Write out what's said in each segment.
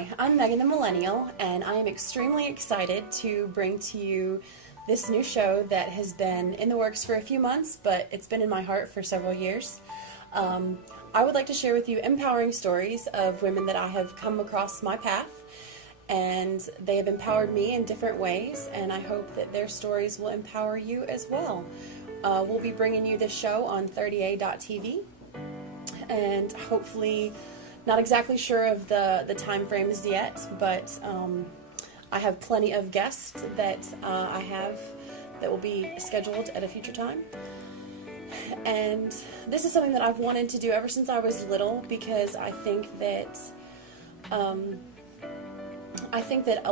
Hi, I'm Megan the Millennial, and I am extremely excited to bring to you this new show that has been in the works for a few months, but it's been in my heart for several years. I would like to share with you empowering stories of women that I have come across my path, and they have empowered me in different ways, and I hope that their stories will empower you as well. We'll be bringing you this show on 30a.tv, and hopefully, not exactly sure of the time frames yet, but I have plenty of guests that I have that will be scheduled at a future time. And this is something that I've wanted to do ever since I was little, because I think that a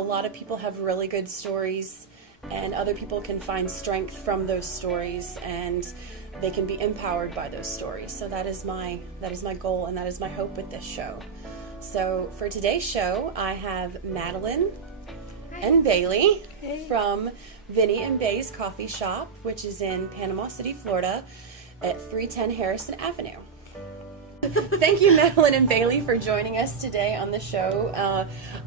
lot of people have really good stories, and other people can find strength from those stories, and they can be empowered by those stories. So that is my goal, and that is my hope with this show. So for today's show, I have Madeline and Bailey from Vinny and Bay's Coffee Shop, which is in Panama City, Florida, at 310 Harrison Avenue. Thank you, Madeline and Bailey, for joining us today on the show.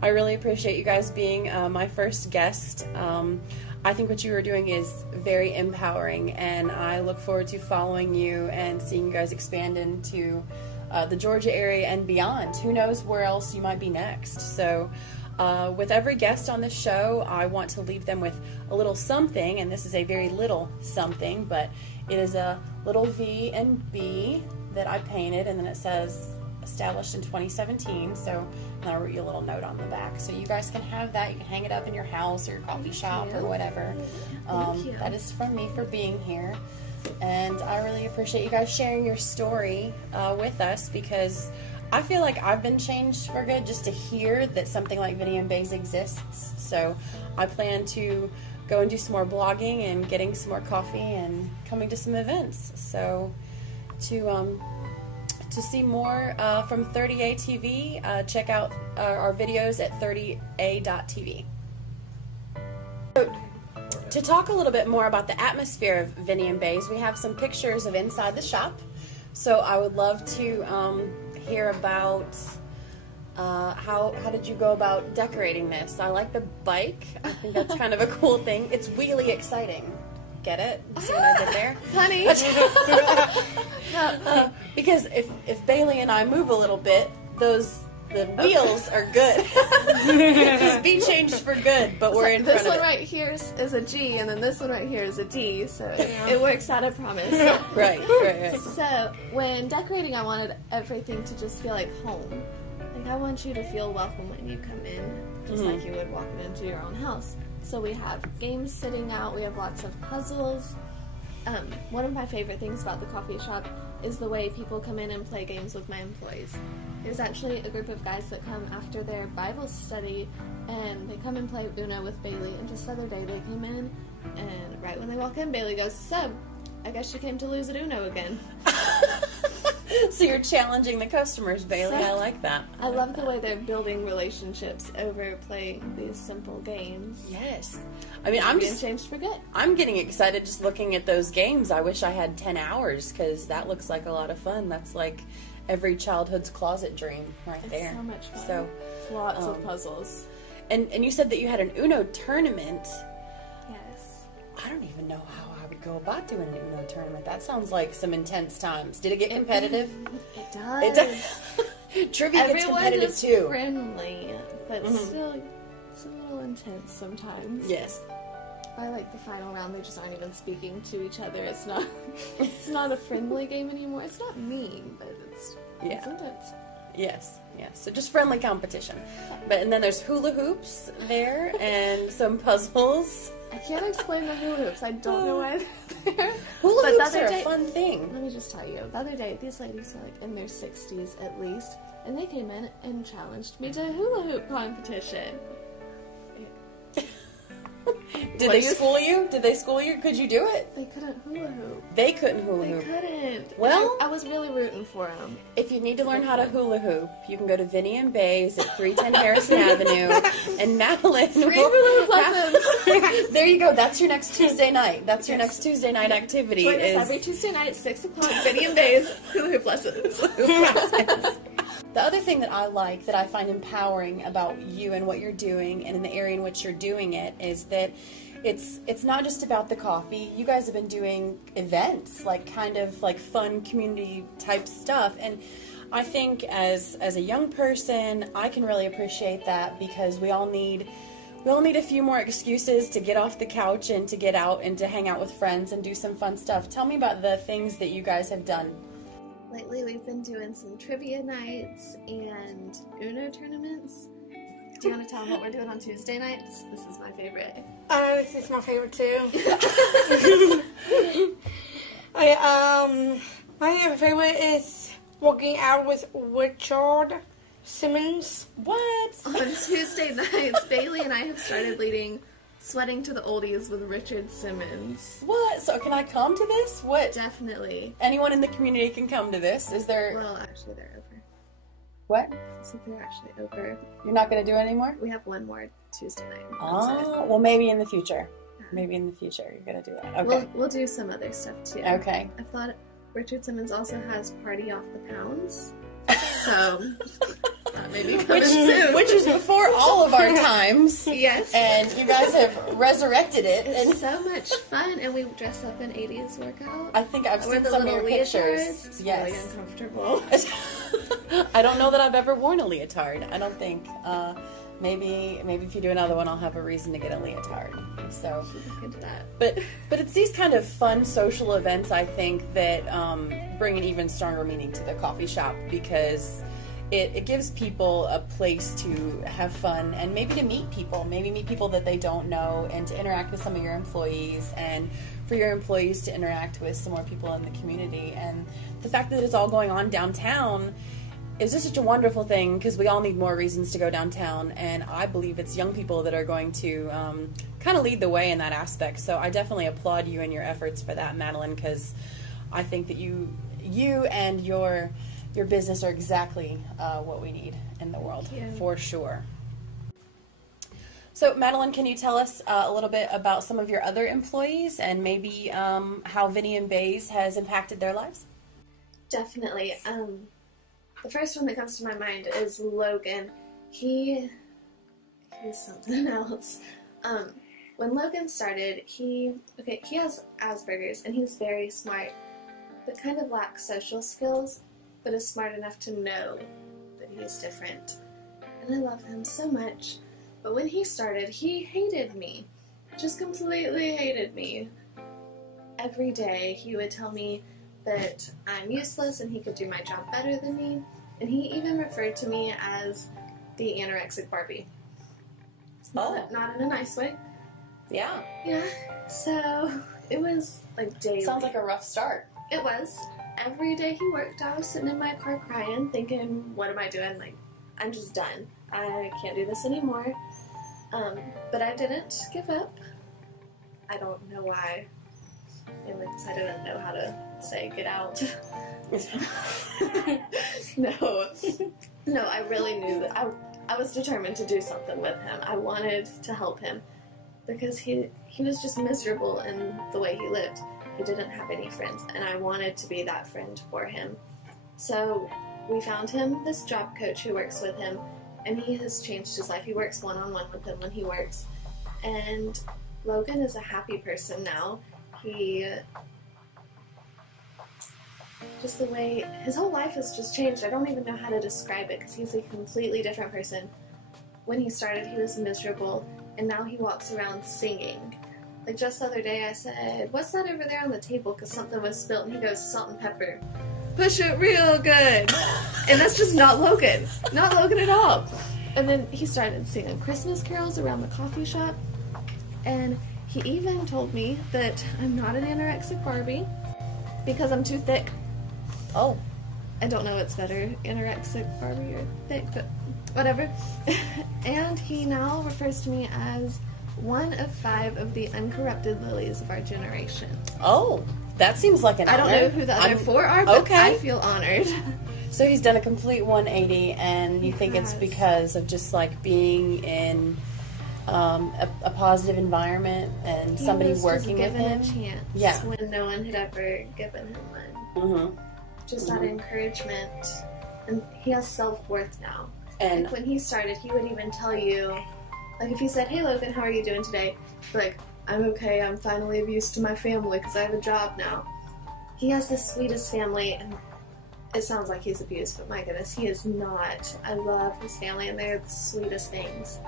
I really appreciate you guys being my first guest. I think what you are doing is very empowering, and I look forward to following you and seeing you guys expand into the Georgia area and beyond. Who knows where else you might be next. So with every guest on this show, I want to leave them with a little something, and this is a very little something, but it is a little V and B that I painted, and then it says established in 2017, so I wrote you a little note on the back. So you guys can have that. You can hang it up in your house or your coffee shop or whatever. That is from me for being here. And I really appreciate you guys sharing your story with us, because I feel like I've been changed for good just to hear that something like Vinny and Bay's exists. So I plan to go and do some more blogging and getting some more coffee and coming to some events. So to see more from 30A TV, check out our videos at 30a.tv. So, to talk a little bit more about the atmosphere of Vinny and Bay's, we have some pictures of inside the shop. So I would love to hear about how did you go about decorating this? I like the bike. I think that's kind of a cool thing. It's really exciting. Get it? See what I did there? Honey! Because if Bailey and I move a little bit, the wheels are good. This be changed for good, but we're in front of it. This one right here is a G, and then this one right here is a D, so it works out, I promise. Right. So when decorating, I wanted everything to just feel like home. Like, I want you to feel welcome when you come in, just like you would walking into your own house. So we have games sitting out, we have lots of puzzles. One of my favorite things about the coffee shop is the way people come in and play games with my employees. There's actually a group of guys that come after their Bible study, and they come and play Uno with Bailey. And just the other day they came in, and right when they walk in, Bailey goes, "So, I guess you came to lose at Uno again." So you're challenging the customers, Bailey. I like that. I love the way they're building relationships over playing these simple games. Yes. I mean, I'm being changed for good. I'm getting excited just looking at those games. I wish I had 10 hours, because that looks like a lot of fun. That's like every childhood's closet dream right there. It's so much fun. So, it's lots of puzzles. And you said that you had an Uno tournament. Yes. I don't even know how I would go about doing an Uno tournament. That sounds like some intense times. Did it get competitive? It does. It does. Trivia gets competitive too. Everyone is friendly, but still, it's a little intense sometimes. Yes. By like the final round, they just aren't even speaking to each other. It's not a friendly game anymore. It's not mean, but it's intense. Yes. So just friendly competition. And then there's hula hoops there and some puzzles. I can't explain the hula hoops. I don't know why they're there. Hula hoops are a fun thing. Let me just tell you. The other day, these ladies are like in their 60s at least, and they came in and challenged me to a hula hoop competition. Did they school you? Could you do it? They couldn't hula hoop. They couldn't hula hoop. They couldn't. Well, I was really rooting for them. If you need to learn how to hula hoop, you can go to Vinny and Bay's at 310 Harrison Avenue, and Madeline. Free hula hoop lessons. There you go. That's your next Tuesday night. That's your next Tuesday night activity. Join us every Tuesday night at 6 o'clock. Vinny and Bay's hula hoop lessons. The other thing that I like, that I find empowering about you and what you're doing and in the area in which you're doing it, is that it's not just about the coffee. You guys have been doing events, like kind of like fun community type stuff, and I think as a young person, I can really appreciate that, because we all need a few more excuses to get off the couch and to get out and to hang out with friends and do some fun stuff. Tell me about the things that you guys have done. Lately, we've been doing some trivia nights and Uno tournaments. Do you want to tell them what we're doing on Tuesday nights? This is my favorite. This is my favorite too. My favorite is working out with Richard Simmons. What? On Tuesday nights, Bailey and I have started leading Sweating to the Oldies with Richard Simmons. What? So can I come to this? What? Definitely. Anyone in the community can come to this? Is there... Well, actually, they're over. What? So they're actually over. You're not going to do it anymore? We have one more Tuesday night. Oh, well, maybe in the future. Maybe in the future you're going to do that. Okay. We'll do some other stuff, too. Okay. I thought Richard Simmons also has Party Off the Pounds. So, that may be coming soon. Which was before all of our times. Yes. And you guys have resurrected it. It's so much fun, and we dress up in 80s workout. I think I've seen some of your pictures. It's yes. really uncomfortable. I don't know that I've ever worn a leotard. I don't think. Maybe if you do another one, I'll have a reason to get a leotard. So, look into that. But it's these kind of fun social events, I think, that bring an even stronger meaning to the coffee shop, because it gives people a place to have fun and maybe to meet people that they don't know, and to interact with some of your employees, and for your employees to interact with some more people in the community. And the fact that it's all going on downtown is just such a wonderful thing, because we all need more reasons to go downtown, and I believe it's young people that are going to kind of lead the way in that aspect. So I definitely applaud you and your efforts for that, Madeline, because I think that you and your business are exactly what we need in the world, for sure. So Madeline, can you tell us a little bit about some of your other employees, and maybe how Vinny and Bays has impacted their lives? Definitely. The first one that comes to my mind is Logan. He's something else. When Logan started, he has Asperger's, and he's very smart, but kind of lacks social skills, but is smart enough to know that he's different. And I love him so much. But when he started, he hated me. Just completely hated me. Every day he would tell me that I'm useless and he could do my job better than me, and he even referred to me as the anorexic Barbie. Not in a nice way. Yeah. Yeah. So it was like daily. Sounds like a rough start. It was. Every day he worked, I was sitting in my car crying, thinking, what am I doing? Like, I'm just done. I can't do this anymore. But I didn't give up. I don't know why. Mainly because I didn't know how to say get out. No, I really knew that I was determined to do something with him. I wanted to help him, because he was just miserable in the way he lived. He didn't have any friends, and I wanted to be that friend for him. So we found him this job coach who works with him, and he has changed his life. He works one-on-one with him when he works, and Logan is a happy person now. Just the way his whole life has just changed. I don't even know how to describe it, because he's a completely different person. When he started, he was miserable, and now he walks around singing. Like just the other day I said, what's that over there on the table, because something was spilled, and he goes, salt and pepper. Push it real good. And that's just not Logan. Not Logan at all. And then he started singing Christmas carols around the coffee shop, and he even told me that I'm not an anorexic Barbie because I'm too thick. Oh. I don't know what's better, anorexic Barbie or thick, but whatever. And he now refers to me as one of 5 of the uncorrupted lilies of our generation. Oh, that seems like an honor. I don't know who the other 4 are, but okay. I feel honored. So he's done a complete 180, and you think it's because of just like being in a positive environment and somebody working with him? He was given a chance when no one had ever given him one. Mm-hmm. Just that encouragement. and he has self-worth now. And like when he started, he would even tell you, like if you said, "Hey Logan, how are you doing today?" Like, "I'm okay, I'm finally of use to my family because I have a job now." He has the sweetest family, and it sounds like he's abused, but my goodness, he is not. I love his family, and they're the sweetest things.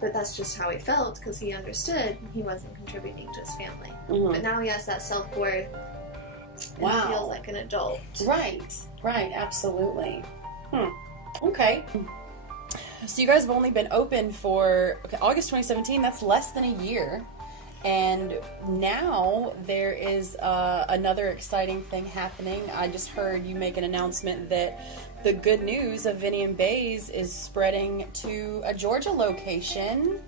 But that's just how he felt, because he understood he wasn't contributing to his family. But now he has that self-worth, and feels like an adult. Right, absolutely. Okay. So you guys have only been open for August 2017. That's less than a year. And now there is another exciting thing happening. I just heard you make an announcement that the good news of Vinny and Bays is spreading to a Georgia location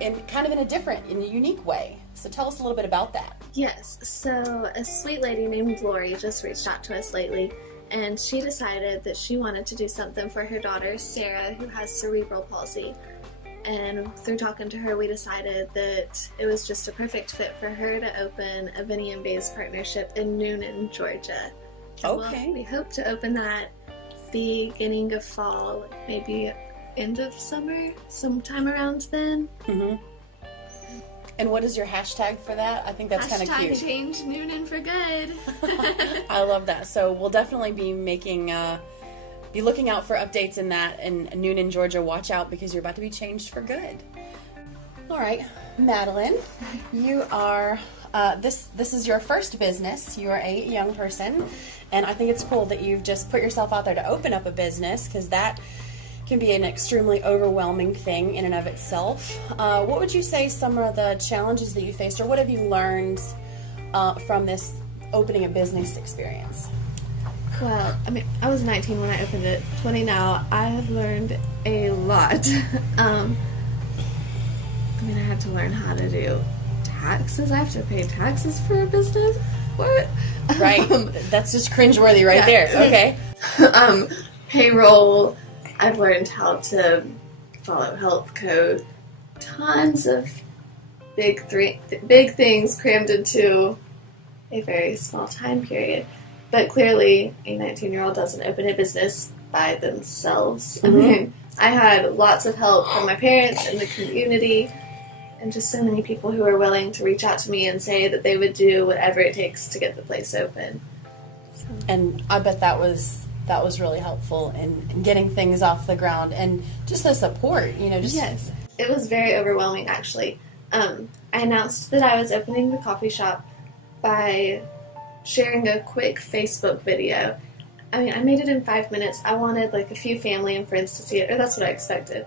in a unique way. So tell us a little bit about that. Yes, so a sweet lady named Lori just reached out to us lately, and she decided that she wanted to do something for her daughter, Sarah, who has cerebral palsy. And through talking to her, we decided that it was just a perfect fit for her to open a Vinny and Bays partnership in Noonan, Georgia. Okay. We hope to open that beginning of fall, maybe end of summer, sometime around then. And what is your hashtag for that? I think that's kind of cute. #change Noonan for good. I love that. So we'll definitely be making... be looking out for updates in that in Noonan, Georgia. Watch out because you're about to be changed for good. All right, Madeline, you are, this is your first business. You are a young person, and I think it's cool that you've just put yourself out there to open up a business, because that can be an extremely overwhelming thing in and of itself. What would you say some of the challenges that you faced, or what have you learned from this opening a business experience? Well, I mean, I was 19 when I opened it, 20 now. I have learned a lot. I mean, I had to learn how to do taxes. I have to pay taxes for a business? What? Right. That's just cringeworthy right there. Okay. Payroll. I've learned how to follow health code. Tons of big things crammed into a very small time period. But clearly, a 19-year-old doesn't open a business by themselves. I mean, I had lots of help from my parents and the community, and just so many people who are willing to reach out to me and say that they would do whatever it takes to get the place open. So. And I bet that was really helpful in getting things off the ground, and just the support, Yes, it was very overwhelming, actually. I announced that I was opening the coffee shop by sharing a quick Facebook video. I mean, I made it in 5 minutes. I wanted like a few family and friends to see it, or that's what I expected.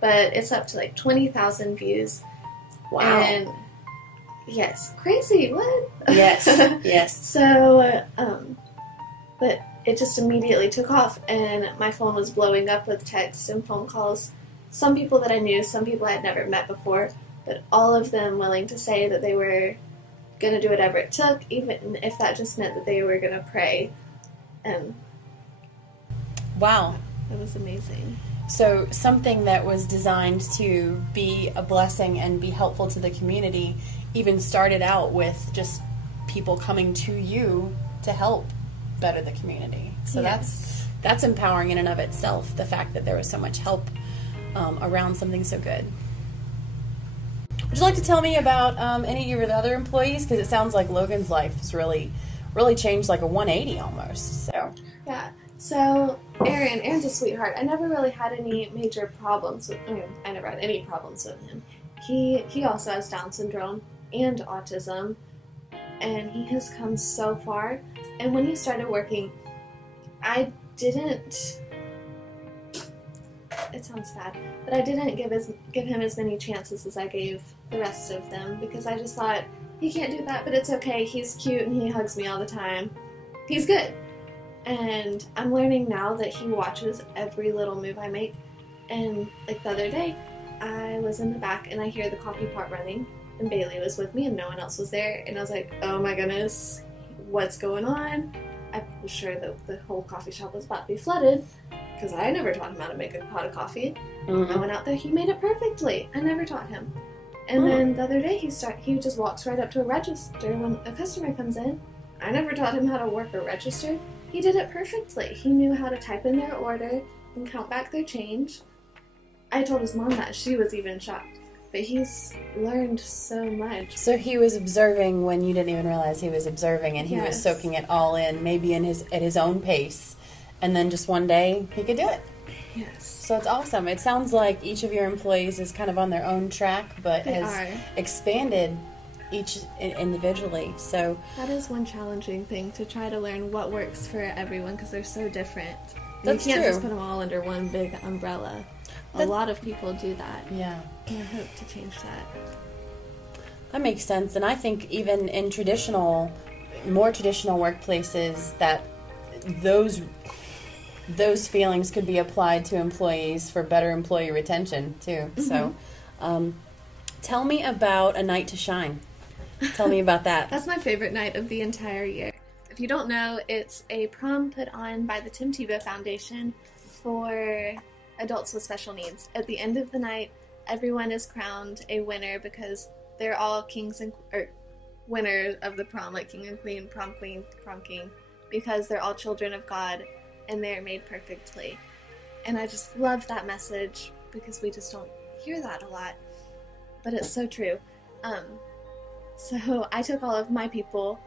But it's up to like 20,000 views. Wow. And yes, crazy, what? Yes, yes. So, but it just immediately took off, and my phone was blowing up with texts and phone calls. Some people that I knew, some people I had never met before, but all of them willing to say that they were going to do whatever it took, even if that just meant that they were going to pray. And wow, it was amazing. So something that was designed to be a blessing and be helpful to the community even started out with just people coming to you to help better the community. So yes. that's empowering in and of itself, the fact that there was so much help around something so good. Would you like to tell me about any of your other employees? Because it sounds like Logan's life has really changed, like a 180 almost. So yeah. So Aaron's a sweetheart. I never really had any major problems I never had any problems with him. He also has Down syndrome and autism, and he has come so far. And when he started working, I didn't. It sounds bad, but I didn't give him as many chances as I gave the rest of them, because I just thought, he can't do that, but it's okay. He's cute and he hugs me all the time. He's good. And I'm learning now that he watches every little move I make. And like the other day, I was in the back and I hear the coffee pot running, and Bailey was with me and no one else was there. And I was like, oh my goodness, what's going on? I was sure that the whole coffee shop was about to be flooded, because I never taught him how to make a pot of coffee. I went out there, he made it perfectly. I never taught him. And then the other day he just walks right up to a register when a customer comes in. I never taught him how to work a register, he did it perfectly. He knew how to type in their order and count back their change. I told his mom that. She was even shocked. But he's learned so much. So he was observing when you didn't even realize he was observing, and he was soaking it all in, maybe at his own pace. And then just one day, he could do it. Yes. So it's awesome. It sounds like each of your employees is kind of on their own track, but has expanded each individually. So that is one challenging thing, to try to learn what works for everyone, because they're so different. That's you can't true. just put them all under one big umbrella. A lot of people do that. Yeah. And I hope to change that. That makes sense. And I think even in more traditional workplaces, that those feelings could be applied to employees for better employee retention too. Mm-hmm. So tell me about A Night to Shine. Tell me about that. That's my favorite night of the entire year. If you don't know, it's a prom put on by the Tim Tebow Foundation for adults with special needs. At the end of the night, everyone is crowned a winner, because they're all winners of the prom, like king and queen, prom king, because they're all children of God and they're made perfectly. And I just love that message, because we just don't hear that a lot, but it's so true. So I took all of my people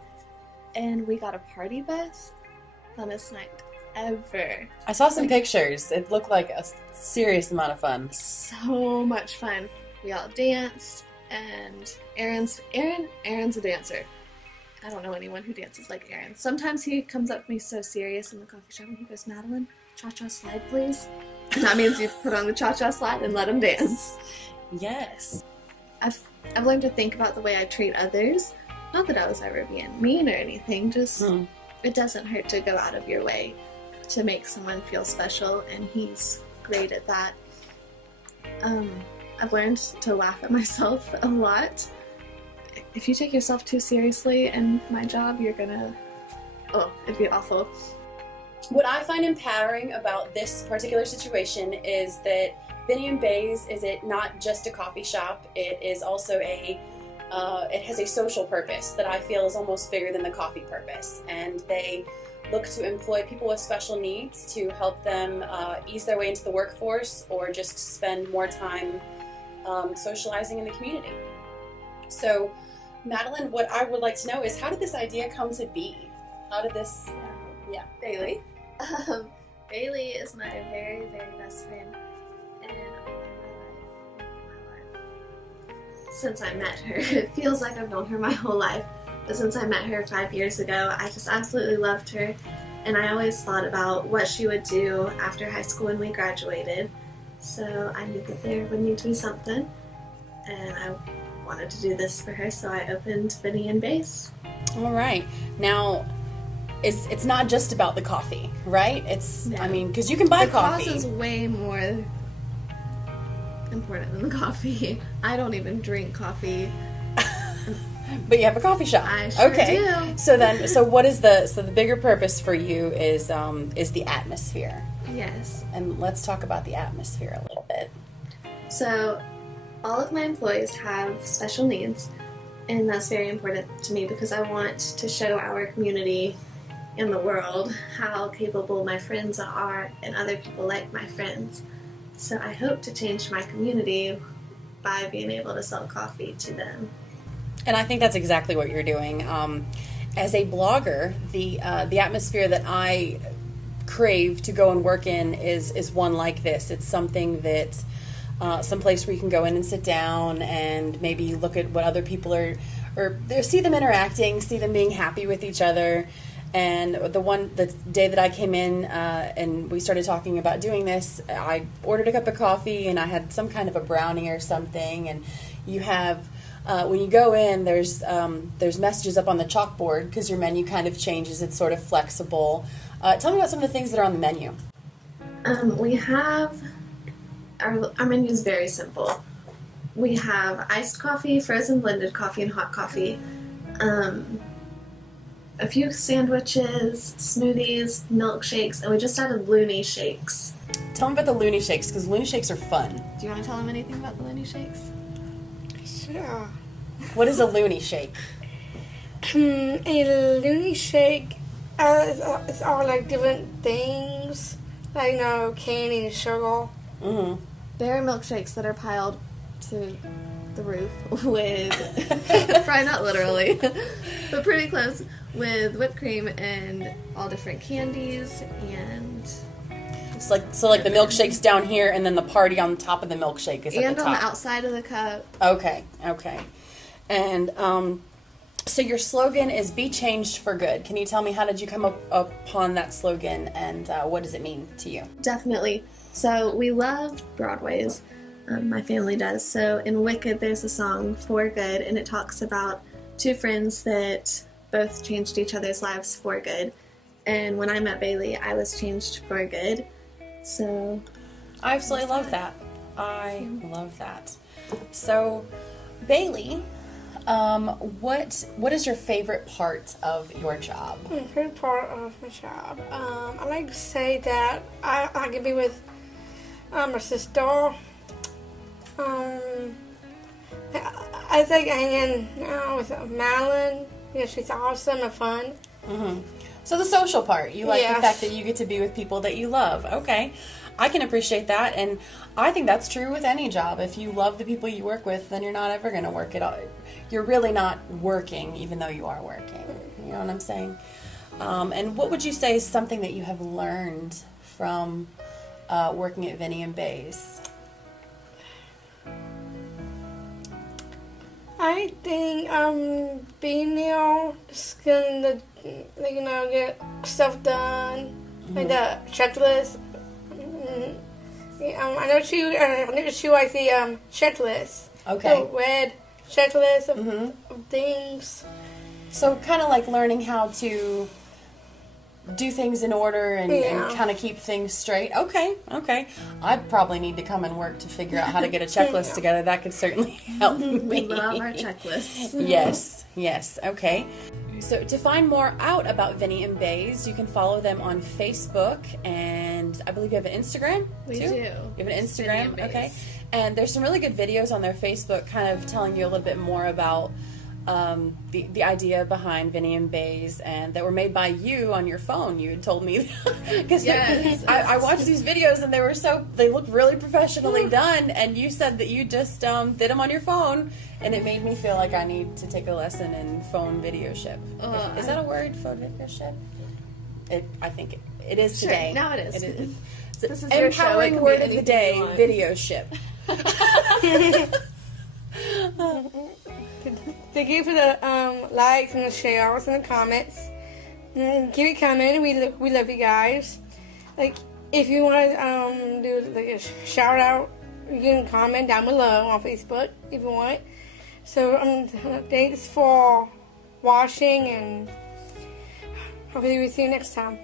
and we got a party bus. Funnest night ever. I saw some pictures. It looked like a serious amount of fun. So much fun. We all danced, and Aaron's a dancer. I don't know anyone who dances like Aaron. Sometimes he comes up to me so serious in the coffee shop and he goes, "Madeline, cha-cha slide, please." And that means you put on the cha-cha slide and let him dance. Yes. I've learned to think about the way I treat others. Not that I was ever being mean or anything, just it doesn't hurt to go out of your way to make someone feel special, and he's great at that. I've learned to laugh at myself a lot. If you take yourself too seriously in my job, you're gonna, it'd be awful. What I find empowering about this particular situation is that Vinny and Bays is not just a coffee shop. It is also it has a social purpose that I feel is almost bigger than the coffee purpose. And they look to employ people with special needs to help them ease their way into the workforce, or just spend more time socializing in the community. So, Madeline, what I would like to know is, how did this idea come to be? How did this, Bailey. Bailey is my very, very best friend in my life. Since I met her. It feels like I've known her my whole life, but since I met her 5 years ago, I just absolutely loved her, and I always thought about what she would do after high school when we graduated. So I knew that there would need to be something, and I wanted to do this for her, so I opened Vinny and Bays. All right. Now, it's not just about the coffee, right? I mean, because you can buy coffee. The cause is way more important than the coffee. I don't even drink coffee. But you have a coffee shop. I sure do. So what is the bigger purpose for you is the atmosphere. Yes. And let's talk about the atmosphere a little bit. So all of my employees have special needs, and that's very important to me, because I want to show our community and the world how capable my friends are, and other people like my friends. So I hope to change my community by being able to sell coffee to them. And I think that's exactly what you're doing. As a blogger, the atmosphere that I crave to go and work in is one like this. It's something that someplace where you can go in and sit down and maybe look at what other people are, or see them interacting, see them being happy with each other. And the day that I came in and we started talking about doing this, I ordered a cup of coffee and I had some kind of a brownie or something. And you have, when you go in, there's messages up on the chalkboard, because your menu kind of changes. It's sort of flexible. Tell me about some of the things that are on the menu. We have, our menu is very simple. We have iced coffee, frozen blended coffee, and hot coffee. A few sandwiches, smoothies, milkshakes, and we just added loony shakes. Tell me about the loony shakes, because loony shakes are fun. Do you want to tell them anything about the loony shakes? Sure. What is a loony shake? A loony shake it's all like different things, like candy and sugar. Mm-hmm. There are milkshakes that are piled to the roof with, probably not literally, but pretty close, with whipped cream and all different candies and. It's like the milkshake's down here, and then the party on top of the milkshake is at And the top. on the outside of the cup. Okay. And so your slogan is "Be Changed for Good." Can you tell me, how did you come upon that slogan, and what does it mean to you? Definitely. So we love Broadways. My family does. So in Wicked, there's a song, For Good, and it talks about two friends that both changed each other's lives for good. And when I met Bailey, I was changed for good. So I absolutely love that. I love that. So, Bailey, what is your favorite part of your job? My favorite part of my job. I like to say that I can be with my sister. I think hanging out with Madeline. Yeah, she's awesome and fun. Mm-hmm. So the social part, you like Yes. the fact that you get to be with people that you love. Okay, I can appreciate that, and I think that's true with any job. If you love the people you work with, then you're not ever going to work it all. You're really not working, even though you are working. You know what I'm saying? And what would you say is something that you have learned from working at Vinny and Bays? I think being there is gonna get stuff done, like the checklist. I know she likes the checklist. Okay. The red checklist of things. So kind of like learning how to do things in order and kind of keep things straight. Okay. I probably need to come and work to figure out how to get a checklist together. That could certainly help me. we love our checklists. Yes. Okay. So to find more out about Vinny and Bays, you can follow them on Facebook, and I believe you have an Instagram We too? do. You have an It's Vinny and Instagram? Bays. Okay. And there's some really good videos on their Facebook kind of telling you a little bit more about the idea behind Vinny and Bays, and that were made by you on your phone. You had told me because Yes. I watched these videos and they look really professionally done, and you said that you just did them on your phone, and it made me feel like I need to take a lesson in phone videoship. Is that a word, phone videoship? I think it is Sure, today. now it is. It's This is your show. It empowering can be word of the anything day, you want. videoship. Thank you for the likes and the shares and the comments. Keep it coming. We love you guys. Like, if you want to do like a shout out, you can comment down below on Facebook if you want. So thanks for watching, and hopefully we'll see you next time.